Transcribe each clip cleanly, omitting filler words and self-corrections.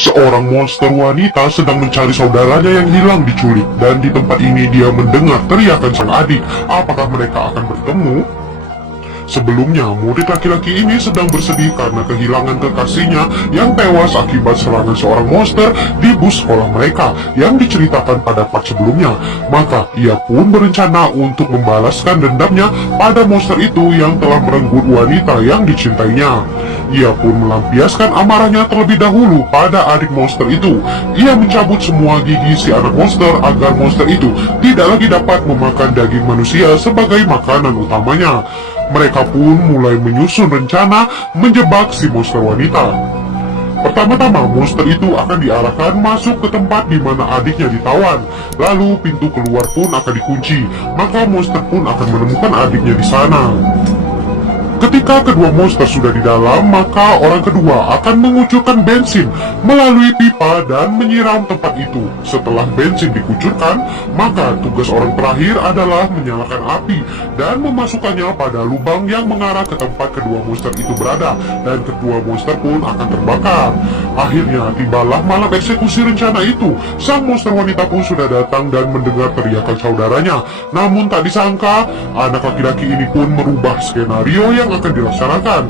Seorang monster wanita sedang mencari saudaranya yang hilang diculik, dan di tempat ini dia mendengar teriakan sang adik. Apakah mereka akan bertemu? Sebelumnya, murid laki-laki ini sedang bersedih karena kehilangan kekasihnya yang tewas akibat serangan seorang monster di bus sekolah mereka yang diceritakan pada part sebelumnya. Maka, ia pun berencana untuk membalaskan dendamnya pada monster itu yang telah merenggut wanita yang dicintainya. Ia pun melampiaskan amarahnya terlebih dahulu pada adik monster itu. Ia mencabut semua gigi si anak monster agar monster itu tidak lagi dapat memakan daging manusia sebagai makanan utamanya. Mereka pun mulai menyusun rencana menjebak si monster wanita. Pertama-tama, monster itu akan diarahkan masuk ke tempat di mana adiknya ditawan. Lalu pintu keluar pun akan dikunci, maka monster pun akan menemukan adiknya di sana. Ketika kedua monster sudah di dalam, maka orang kedua akan mengucurkan bensin melalui pipa dan menyiram tempat itu. Setelah bensin dikucurkan, maka tugas orang terakhir adalah menyalakan api dan memasukkannya pada lubang yang mengarah ke tempat kedua monster itu berada, dan kedua monster pun akan terbakar. Akhirnya tibalah malam eksekusi rencana itu. Sang monster wanita pun sudah datang dan mendengar teriakan saudaranya. Namun tak disangka, anak laki-laki ini pun merubah skenario yang akan dilaksanakan.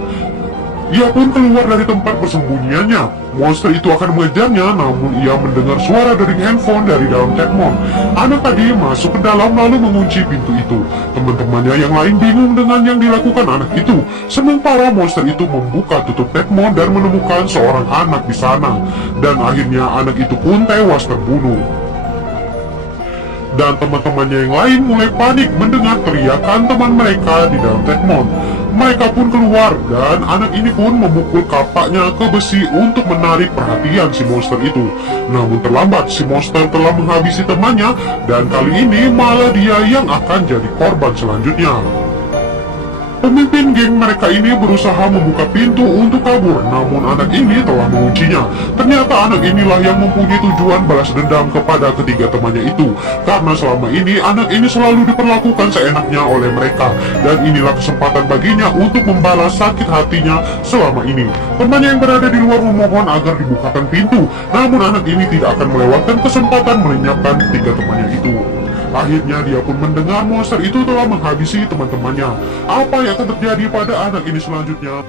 Ia pun keluar dari tempat persembunyiannya. Monster itu akan mengejarnya, namun ia mendengar suara dering handphone dari dalam Tedmon. Anak tadi masuk ke dalam lalu mengunci pintu itu. Teman-temannya yang lain bingung dengan yang dilakukan anak itu. Sementara monster itu membuka tutup Tedmon dan menemukan seorang anak di sana. Dan akhirnya anak itu pun tewas terbunuh. Dan teman-temannya yang lain mulai panik mendengar teriakan teman mereka di dalam Tedmon. Mereka pun keluar dan anak ini pun memukul kapaknya ke besi untuk menarik perhatian si monster itu. Namun terlambat, si monster telah menghabisi temannya dan kali ini malah dia yang akan jadi korban selanjutnya. Pemimpin geng mereka ini berusaha membuka pintu untuk kabur, namun anak ini telah menguncinya. Ternyata anak inilah yang mempunyai tujuan balas dendam kepada ketiga temannya itu, karena selama ini anak ini selalu diperlakukan seenaknya oleh mereka, dan inilah kesempatan baginya untuk membalas sakit hatinya selama ini. Temannya yang berada di luar memohon agar dibukakan pintu, namun anak ini tidak akan melewatkan kesempatan melenyapkan ketiga temannya itu. Akhirnya dia pun mendengar monster itu telah menghabisi teman-temannya. Apa yang akan terjadi pada anak ini selanjutnya?